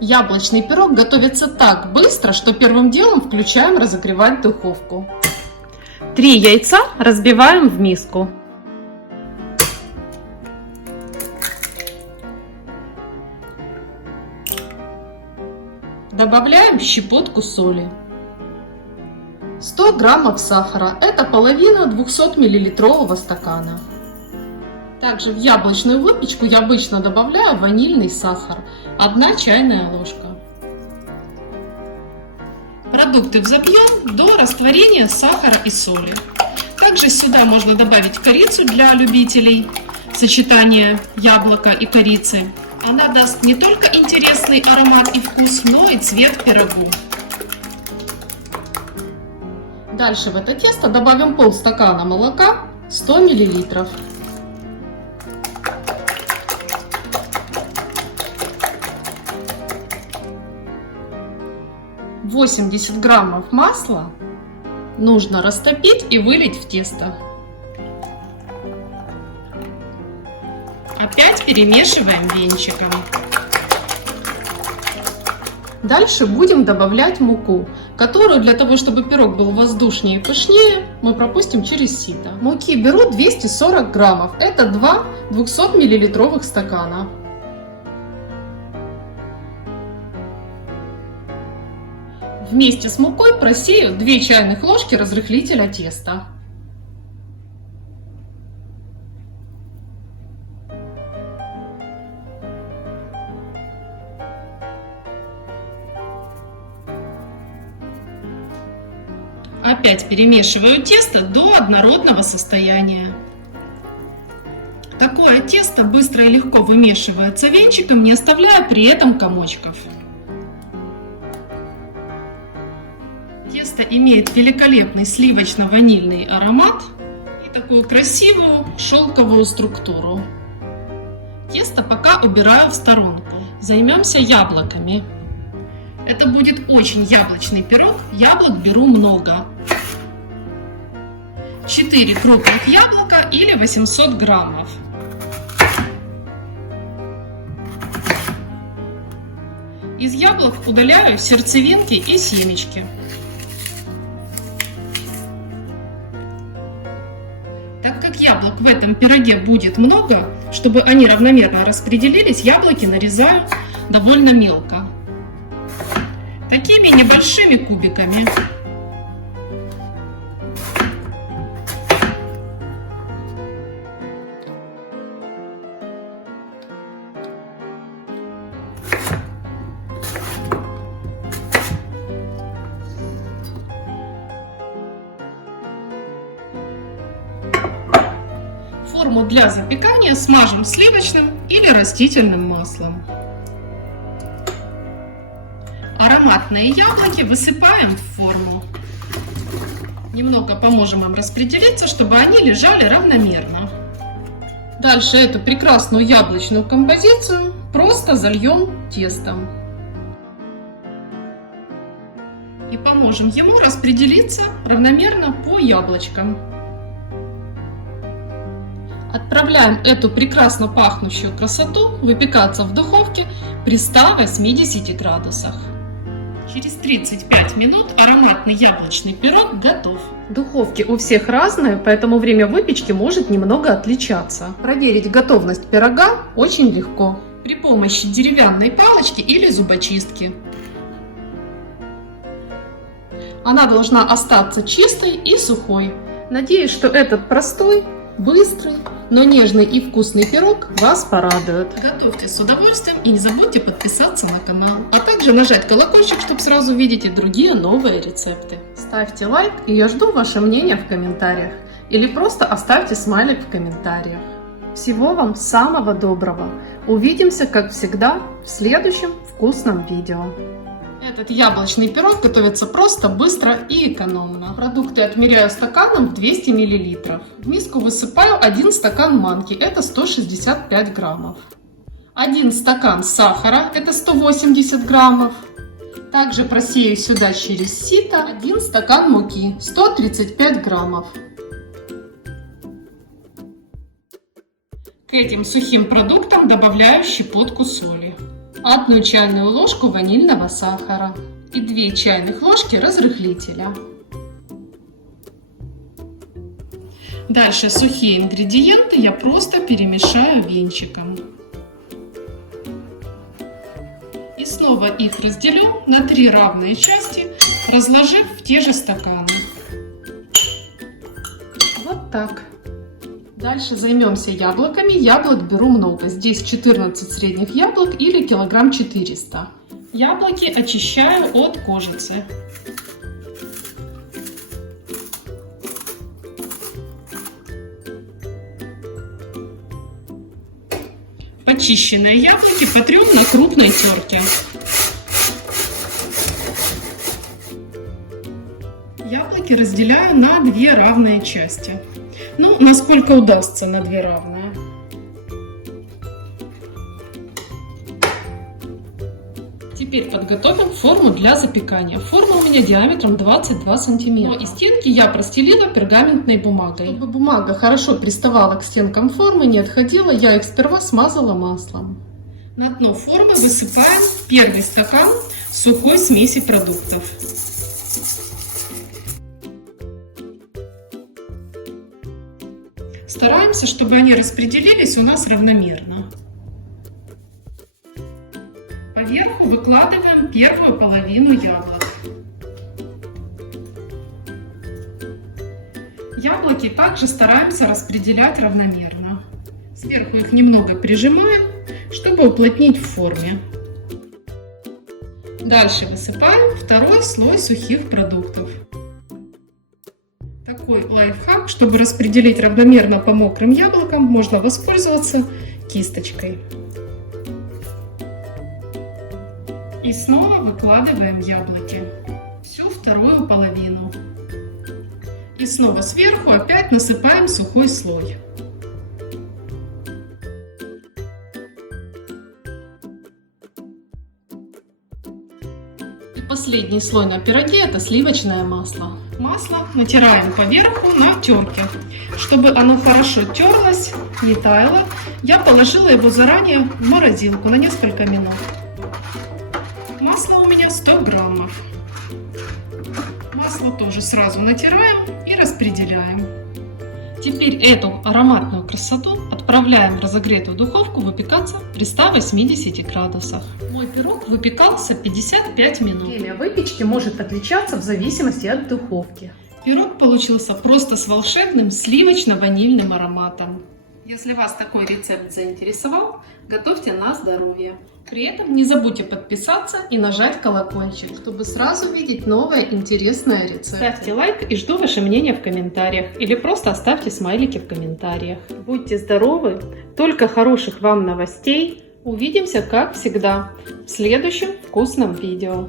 Яблочный пирог готовится так быстро, что первым делом включаем разогревать духовку. 3 яйца разбиваем в миску. Добавляем щепотку соли. 100 граммов сахара, это половина 200-миллилитрового стакана. Также в яблочную выпечку я обычно добавляю ванильный сахар, 1 чайная ложка. Продукты взобьем до растворения сахара и соли. Также сюда можно добавить корицу для любителей сочетания яблока и корицы. Она даст не только интересный аромат и вкус, но и цвет пирогу. Дальше в это тесто добавим полстакана молока, 100 миллилитров. – 80 граммов масла нужно растопить и вылить в тесто. Опять перемешиваем венчиком. Дальше будем добавлять муку, которую для того, чтобы пирог был воздушнее и пышнее, мы пропустим через сито. Муки беру 240 граммов, это 2 200-миллилитровых стакана. Вместе с мукой просею 2 чайных ложки разрыхлителя теста. Опять перемешиваю тесто до однородного состояния. Такое тесто быстро и легко вымешивается венчиком, не оставляя при этом комочков. Тесто имеет великолепный сливочно-ванильный аромат и такую красивую шелковую структуру. Тесто пока убираю в сторонку. Займемся яблоками. Это будет очень яблочный пирог, яблок беру много. 4 крупных яблока или 800 граммов. Из яблок удаляю сердцевинки и семечки. Так как яблок в этом пироге будет много, чтобы они равномерно распределились, яблоки нарезаю довольно мелко. Такими небольшими кубиками. Форму для запекания смажем сливочным или растительным маслом. Ароматные яблоки высыпаем в форму. Немного поможем им распределиться, чтобы они лежали равномерно. Дальше эту прекрасную яблочную композицию просто зальем тестом. И поможем ему распределиться равномерно по яблочкам. Отправляем эту прекрасно пахнущую красоту выпекаться в духовке при 180 градусах. Через 35 минут ароматный яблочный пирог готов. Духовки у всех разные, поэтому время выпечки может немного отличаться. Проверить готовность пирога очень легко при помощи деревянной палочки или зубочистки. Она должна остаться чистой и сухой. Надеюсь, что этот простой, быстрый, но нежный и вкусный пирог вас порадует. Готовьте с удовольствием и не забудьте подписаться на канал, а также нажать колокольчик, чтобы сразу видеть и другие новые рецепты. Ставьте лайк, и я жду ваше мнение в комментариях. Или просто оставьте смайлик в комментариях. Всего вам самого доброго. Увидимся, как всегда, в следующем вкусном видео. Этот яблочный пирог готовится просто, быстро и экономно. Продукты отмеряю стаканом в 200 мл. В миску высыпаю 1 стакан манки, это 165 граммов. 1 стакан сахара, это 180 граммов. Также просею сюда через сито 1 стакан муки, 135 граммов. К этим сухим продуктам добавляю щепотку соли. 1 чайную ложку ванильного сахара и 2 чайных ложки разрыхлителя. Дальше сухие ингредиенты я просто перемешаю венчиком. И снова их разделю на 3 равные части, разложив в те же стаканы. Вот так. Дальше займемся яблоками. Яблок беру много. Здесь 14 средних яблок или килограмм 400. Яблоки очищаю от кожицы. Почищенные яблоки потрем на крупной терке. Яблоки разделяю на 2 равные части. Ну, насколько удастся на 2 равные. Теперь подготовим форму для запекания. Форма у меня диаметром 22 сантиметра. Но и стенки я простелила пергаментной бумагой. Чтобы бумага хорошо приставала к стенкам формы, не отходила, я их сперва смазала маслом. На дно формы высыпаем 1 стакан сухой смеси продуктов. Стараемся, чтобы они распределились у нас равномерно. Поверху выкладываем первую половину яблок. Яблоки также стараемся распределять равномерно. Сверху их немного прижимаем, чтобы уплотнить в форме. Дальше высыпаем 2 слой сухих продуктов. Такой лайфхак, чтобы распределить равномерно по мокрым яблокам, можно воспользоваться кисточкой. И снова выкладываем яблоки, всю вторую половину. И снова сверху опять насыпаем сухой слой. И последний слой на пироге — это сливочное масло. Масло натираем поверху на терке. Чтобы оно хорошо терлось, не таяло, я положила его заранее в морозилку на несколько минут. Масло у меня 100 граммов. Масло тоже сразу натираем и распределяем. Теперь эту ароматную красоту отправляем в разогретую духовку выпекаться при 180 градусах. Мой пирог выпекался 55 минут. Время выпечки может отличаться в зависимости от духовки. Пирог получился просто с волшебным сливочно-ванильным ароматом. Если вас такой рецепт заинтересовал, готовьте на здоровье. При этом не забудьте подписаться и нажать колокольчик, чтобы сразу видеть новые интересные рецепты. Ставьте лайк и жду ваше мнение в комментариях. Или просто оставьте смайлики в комментариях. Будьте здоровы, только хороших вам новостей. Увидимся, как всегда, в следующем вкусном видео.